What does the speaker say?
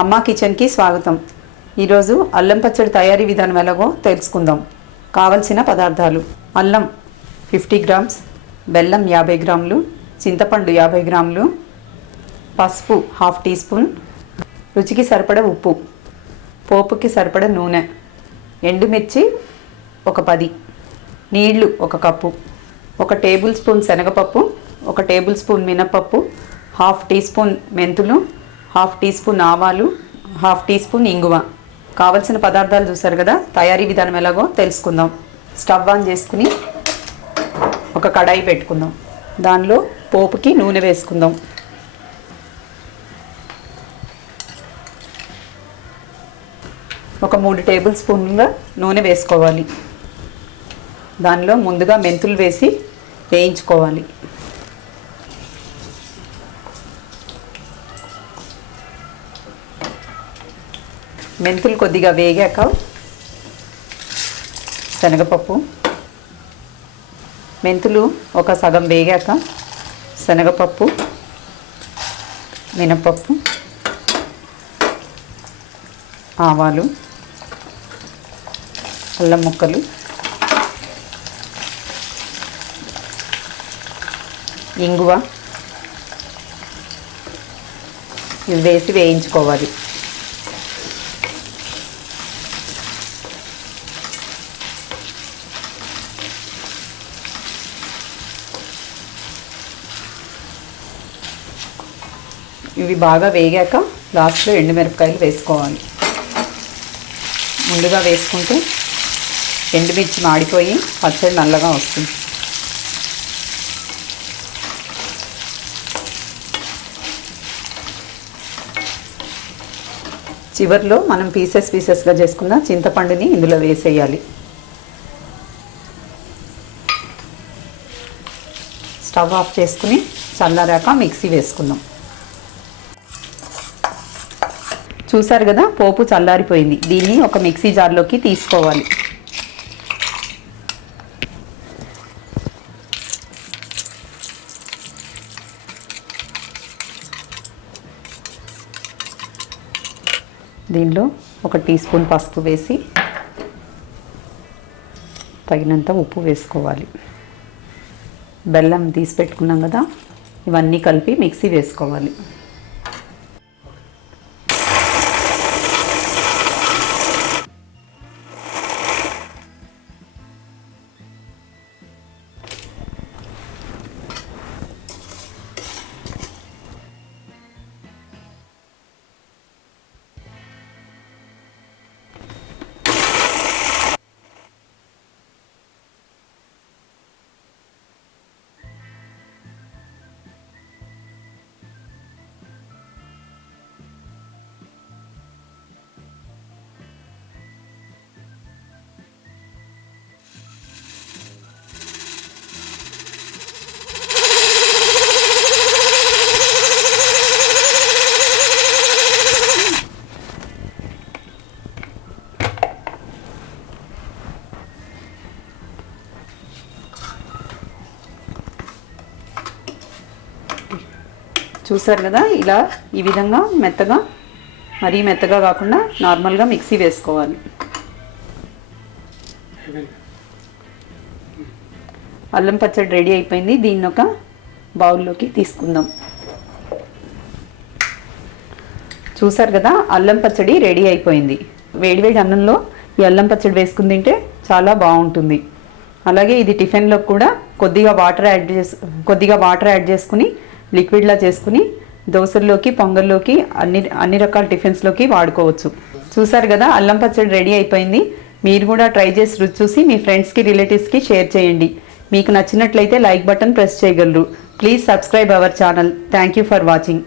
అమ్మా కిచెన్కి స్వాగతం. ఈరోజు అల్లం పచ్చడి తయారీ విధానం ఎలాగో తెలుసుకుందాం. కావలసిన పదార్థాలు: అల్లం 50 గ్రామ్స్, బెల్లం 50 గ్రాములు, చింతపండు 50 గ్రాములు, పసుపు 1/2 టీ స్పూన్, రుచికి సరిపడ ఉప్పు, పోపుకి సరిపడ నూనె, ఎండుమిర్చి ఒక 10, నీళ్లు 1 కప్పు, 1 టేబుల్ స్పూన్ శనగపప్పు, 1 టేబుల్ స్పూన్ మినపప్పు, 1/2 టీ స్పూన్ మెంతులు, 1/2 టీ స్పూన్ ఆవాలు, 1/2 టీ స్పూన్ ఇంగువ. కావలసిన పదార్థాలు చూసారు కదా. తయారీ విధానం ఎలాగో తెలుసుకుందాం. స్టవ్ ఆన్ చేసుకుని ఒక కడాయి పెట్టుకుందాం. దానిలో పోపుకి నూనె వేసుకుందాం. ఒక 3 టేబుల్ స్పూన్ల నూనె వేసుకోవాలి. దానిలో ముందుగా మెంతులు వేసి వేయించుకోవాలి. మెంతులు కొద్దిగా వేగాక శనగపప్పు, మెంతులు ఒక సగం వేగాక శనగపప్పు, మినపప్పు, ఆవాలు, అల్లం ముక్కలు, ఇంగువ ఇవి వేసి వేయించుకోవాలి. ఇవి బాగా వేగాక లాస్ట్లో ఎండుమిరపకాయలు వేసుకోవాలి. ముందుగా వేసుకుంటే ఎండుమిర్చి మాడిపోయి పచ్చడి నల్లగా వస్తుంది. చివర్లో మనం పీసెస్గా చేసుకున్న చింతపండుని ఇందులో వేసేయాలి. స్టవ్ ఆఫ్ చేసుకుని చల్లారాక మిక్సీ వేసుకుందాం. చూసారు కదా, పోపు చల్లారిపోయింది. దీన్ని ఒక మిక్సీ జార్లోకి తీసుకోవాలి. దీనిలో 1 టీ స్పూన్ పసుపు వేసి తగినంత ఉప్పు వేసుకోవాలి. బెల్లం తీసి పెట్టుకున్నాం కదా, ఇవన్నీ కలిపి మిక్సీ వేసుకోవాలి. చూసారు కదా, ఇలా ఈ విధంగా మెత్తగా, మరీ మెత్తగా కాకుండా నార్మల్గా మిక్సీ వేసుకోవాలి. అల్లం పచ్చడి రెడీ అయిపోయింది. దీన్ని ఒక బౌల్లోకి తీసుకుందాం. చూసారు కదా, అల్లం పచ్చడి రెడీ అయిపోయింది. వేడివేడి అన్నంలో ఈ అల్లం పచ్చడి వేసుకుని తింటే చాలా బాగుంటుంది. అలాగే ఇది టిఫిన్లో కూడా కొద్దిగా వాటర్ యాడ్ చేసుకుని లిక్విడ్లా చేసుకుని దోశల్లోకి, పొంగల్లోకి, అన్ని రకాల టిఫిన్స్లోకి వాడుకోవచ్చు. చూసారు కదా, అల్లం పచ్చడి రెడీ అయిపోయింది. మీరు కూడా ట్రై చేసి రుచి చూసి మీ ఫ్రెండ్స్కి, రిలేటివ్స్కి షేర్ చేయండి. మీకు నచ్చినట్లయితే లైక్ బటన్ ప్రెస్ చేయగలరు. Please subscribe our channel. Thank you for watching.